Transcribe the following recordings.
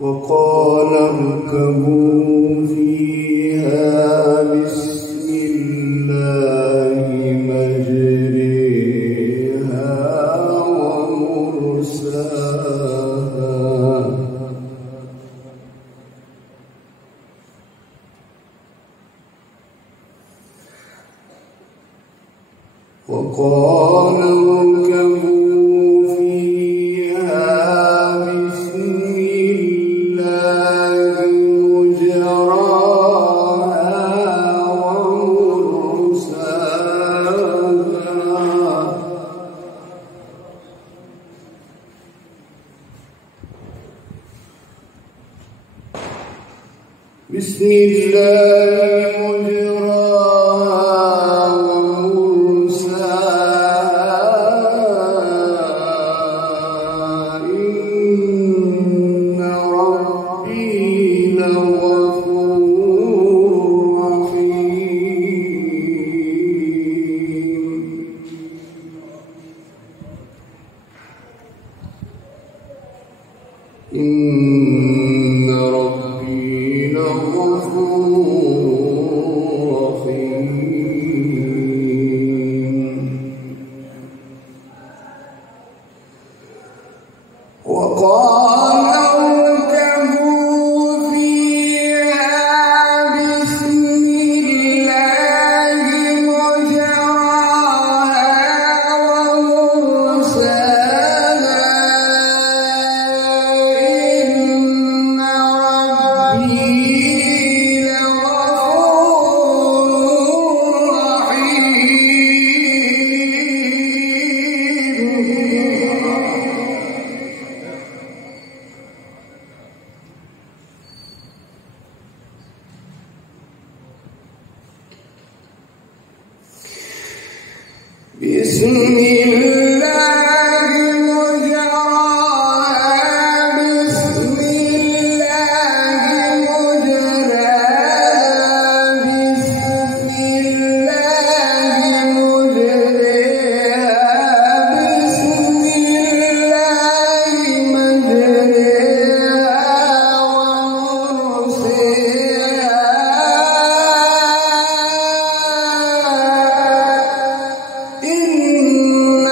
وقال اركبوا فيها بسم الله مجريها ومرساها وقال اركبوا فيها بسم الله مجراها ومرساها بسم الله مجراها ومرساها إن ربي لغفور رحيم إن ربي لغفور رحيم وقال اركبوا فيها بسم الله مجراها ومرساها إن ربي لغفور بسم الله مجراها بسم الله مجراها بسم الله مجراها بسم الله مجراها ومرساها إن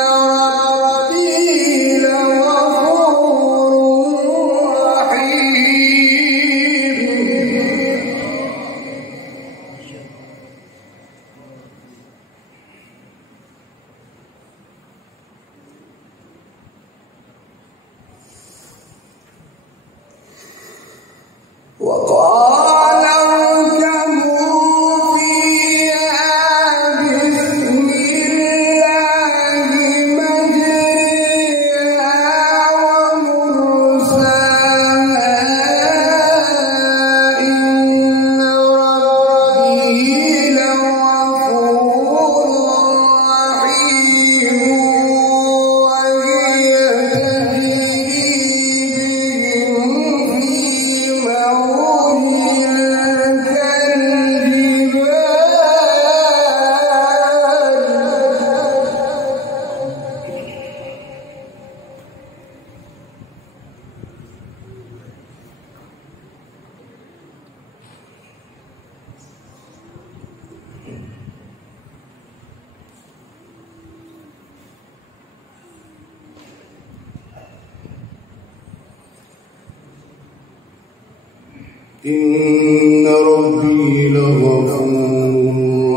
إن ربي لغفور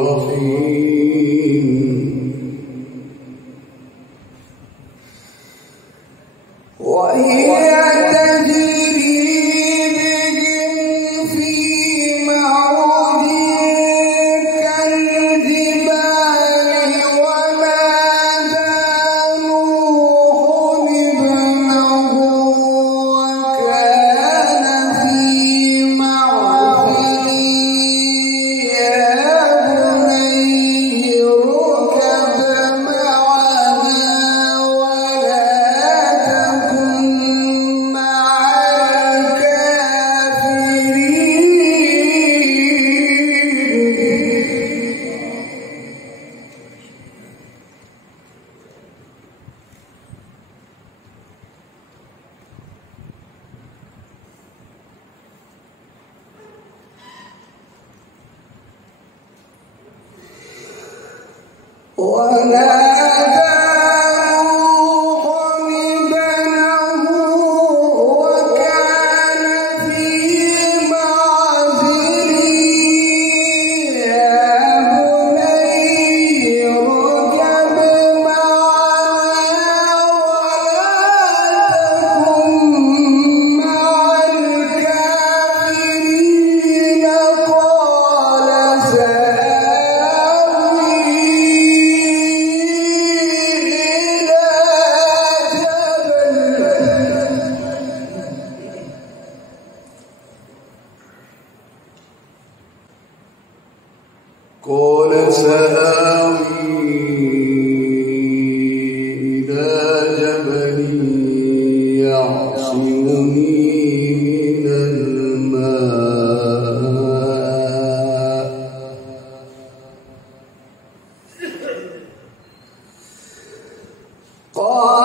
رحيم وهي تجري بهم في موج كالجبال ونادى نوح ابنه وكان في معزل يا بني اركب معنا ولا تكن مع الكافرين ونادى نوح ابنه وكان في معزل يا بني اركب معنا ولا تكن مع الكافرين قال سآوي إلى جبل يعصمني من الماء قال